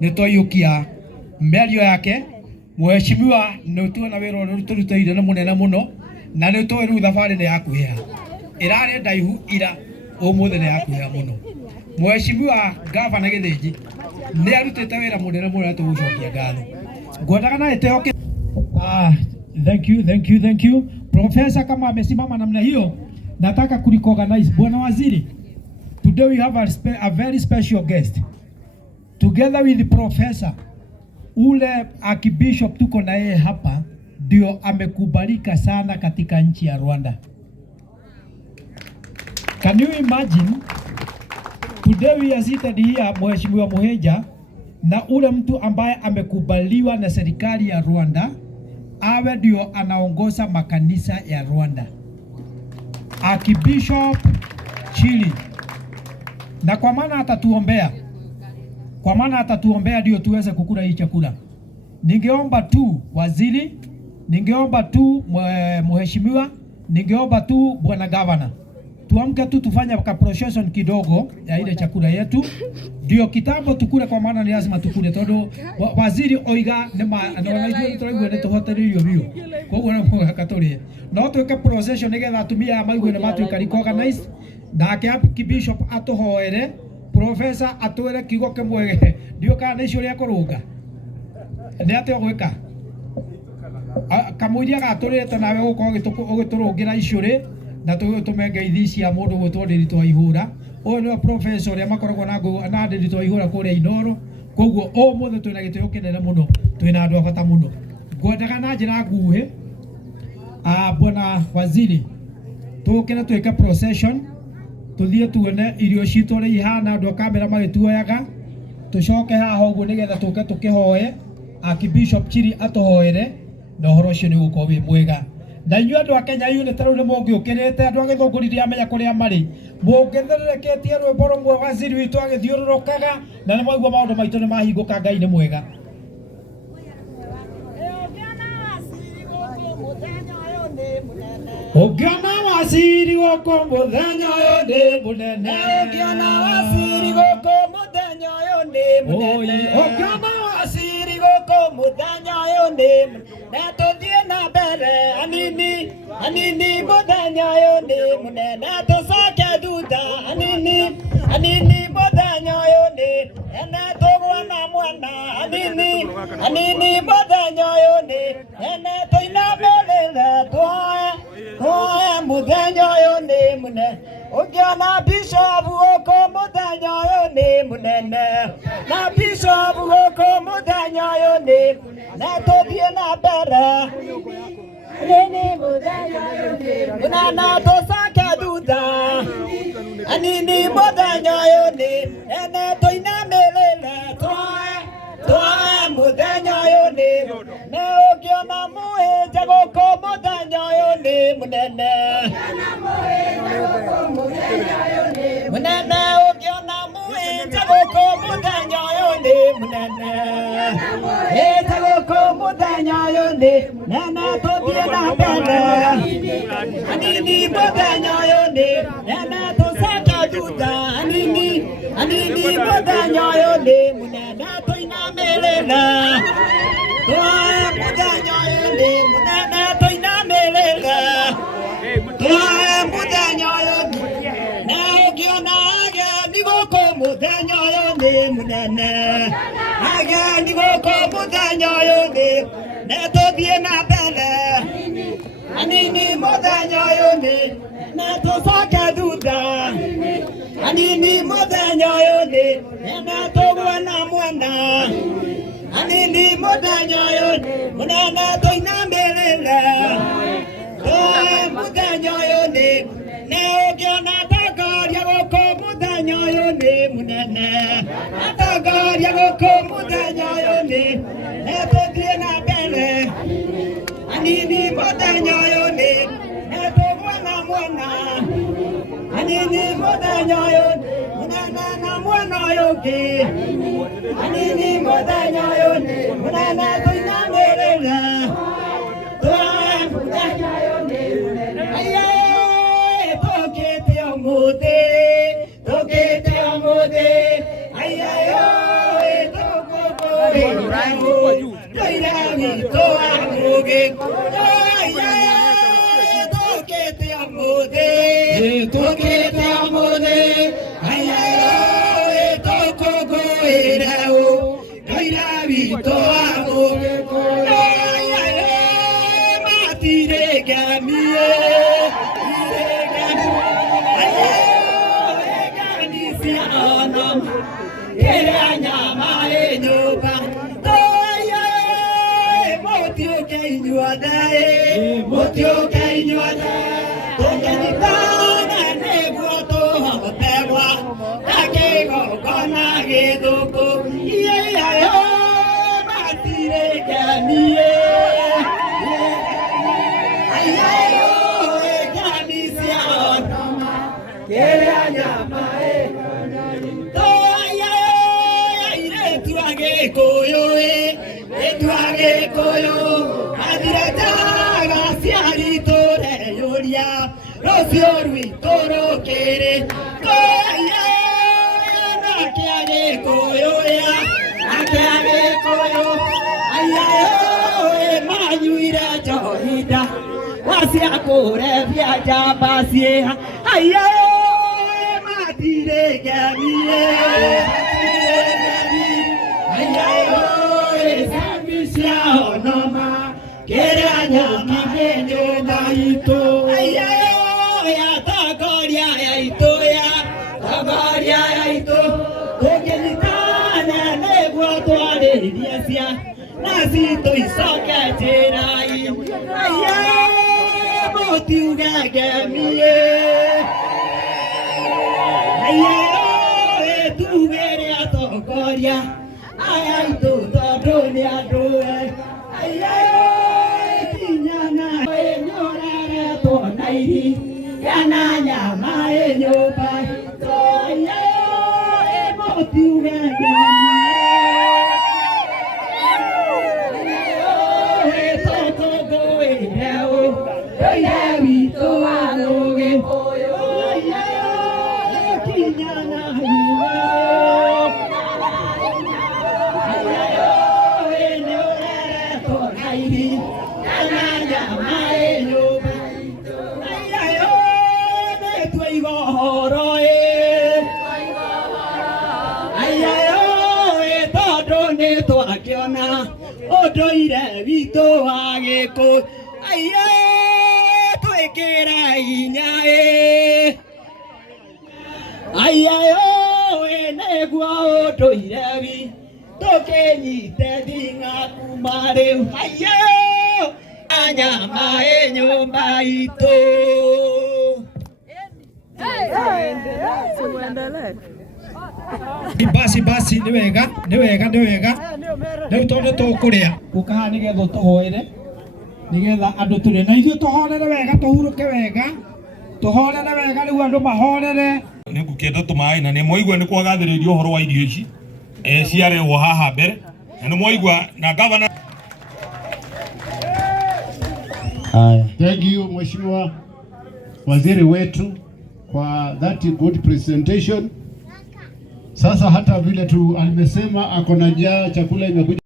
nitoyukia merio yake mheshimiwa nituona wira uru turutire na munene muno na nitoe ru thabari ni yakuhia irari ndaihu ira umuthi ni yakuhia muno mheshimiwa gavana Githinji ni arutite wira munene muno tugucokia ngatho ngwendaga na iteoke. Thank you Professor. Kama amesimama namna hiyo, nataka kurecognize Bwana Waziri. Today we have a very special guest together with the professor. Ule Archbishop tuko na yeye hapa ndio amekubalika sana katika nchi ya Rwanda. Can you imagine today we are seated here, Mheshimiwa Muheja, na ule mtu ambaye amekubaliwa na serikali ya Rwanda awe ndio anaongoza makanisa ya Rwanda, Archbishop Chili. Na kwa maana atatuombea ndio tuweze kukula hii chakula. Ningeomba tu waziri, ningeomba tu mheshimiwa, ningeomba tu bwana gavana, tuamke tu tufanye ka procession kidogo ya ile chakula yetu ndio kitambo tukule, kwa maana ni lazima tukule todo waziri oiga nema anaona turaigwe ne tuhoteririo bio koguo na mwa katorie no tuke procession nigetha atumia maigwe ne matu ikariko organize nake Archbishop atuhoere professor atwere kigo kemwege ndio kana icio ria kurunga ni atio gwika kamuiria gaturite nawe gukorwo ugiturungira icuri na tumenge ithi cia mundu gwitwo Ndiritu Waihura. Uyu ni professor uria makoragwo na Ndiritu Waihura kuria Inooro. Koguo umuthi twina gitio kinene muno, twina andu abata muno. Ngwendaga na njira nguhi bwana waziri tukira twika procession tuthie tuone irio citu ri ihana, andu kamera magituoyaga tucoke haha uguo nigetha tuke tukihoe Archbishop Chiri atuhoere na horo cio ni gukorwo wi mwega. Na inyuĩ andũ a Kenya unit rĩu nĩ mũngĩũkĩrĩte, andũ a Gĩthũngũri amenya kũrĩa marĩ, mũngĩtherereketie rwĩmbo rũmwe waziri witũ agĩthiũrũrũkaga na nĩ mwaigua maũndũ maitũ nĩ mahingũka. Ngai nĩ mwega. Ũngĩona waziri gũkũ mũthenya ũyũ nĩ mũnene, ũngĩona waziri gũkũ mũthenya ũyũ nĩ mũnene, ũngĩona waziri gũkũ mũthenya ũyũ nĩ mũnene, tũthiĩ na mbere anini anini mũthenya ũyũ nĩ mũnene, tũcoke thutha anini anini mũthenya ũyũ nĩ mũnene, tũgwana mwana anini anini mũthenya ũyũ nĩ mũnene, tũinamĩrĩre twoe mũthenya ũyũ nĩ mũnene. Ũngĩona Bishop gũkũ mũthenya ũyũ nĩ mũnene, na Bishop gũkũ mũthenya ũyũ nĩ mũnene, tũthiĩ na mbere anini mũthenya ũyũ nĩ mũnene, tũcoke thutha anini mũthenya ũyũ nĩ mũnene, tũinamĩrĩre twoe mũthenya ũyũ nĩ mũnene. Ũngĩona Mũhĩnja gũkũ mũthenya ũyũ nĩ mũnene, mũnene, ũngĩona Mũhĩnja gũkũ mũthenya ũyũ nĩ mũnene, Mũhĩnja gũkũ mũthenya ũyũ nĩ mũnene, tũthiĩ na mbere anini mũthenya ũyũ nĩ mũnene, tũcoke thutha anini anini mũthenya ũyũ nĩ mũnene, tũinamĩrĩre twoe mũthenya ũyũ nĩ mũnene, tũinamĩrĩre twoe mũthenya ũyũ na ũngĩona ageni gũkũ mũthenya ũyũ nĩ mũnene, ageni gũkũ mũthenya ũyũ nĩ mũnene, tũthiĩ na mbere anini mũthenya ũyũ nĩ na tũcoke thutha anini mũthenya ũyũ nĩ na tũgwana mwana anini mũthenya ũyũ nĩ mũnene, tũinamĩrĩre twoe mũthenya ũyũ nĩ na ũngĩona Atongoria gũkũ mũthenya ũyũ nĩ mũnene, Atongoria gũkũ mũthenya ũyũ nĩ na tũthiĩ na mbere anini mũthenya ũyũ nĩ na tũgwana mwana anini mũthenya ũyũ mũnene, na mwana ũyũ ũngĩ anini mũthenya ũyũ nĩ mũnene, tũinamĩrĩre twoe mũthenya ũyũ nĩ mũnene. Tũkĩte ũmũthĩ, tũkĩte ũmũthĩ, tũkĩte Basi ni wega rĩu tondũ tũkũrĩa gũkaha nĩgetha tũhoere nĩgetha andũ tũrĩ na ithuĩ tũhorere wega tũhurũke wega tũhorere wega rĩu andũ mahorere nĩ ngũkĩenda tũmaĩ na nĩ mwaigua nĩ kwagathĩrĩrio ũhoro wa irio ici ciarehwo haha mbere na nĩ mwaigua na gavana. Thank you Mheshimiwa waziri wetu kwa that good presentation. Sasa hata vile tu alimesema ako na njaa, chakula imekuja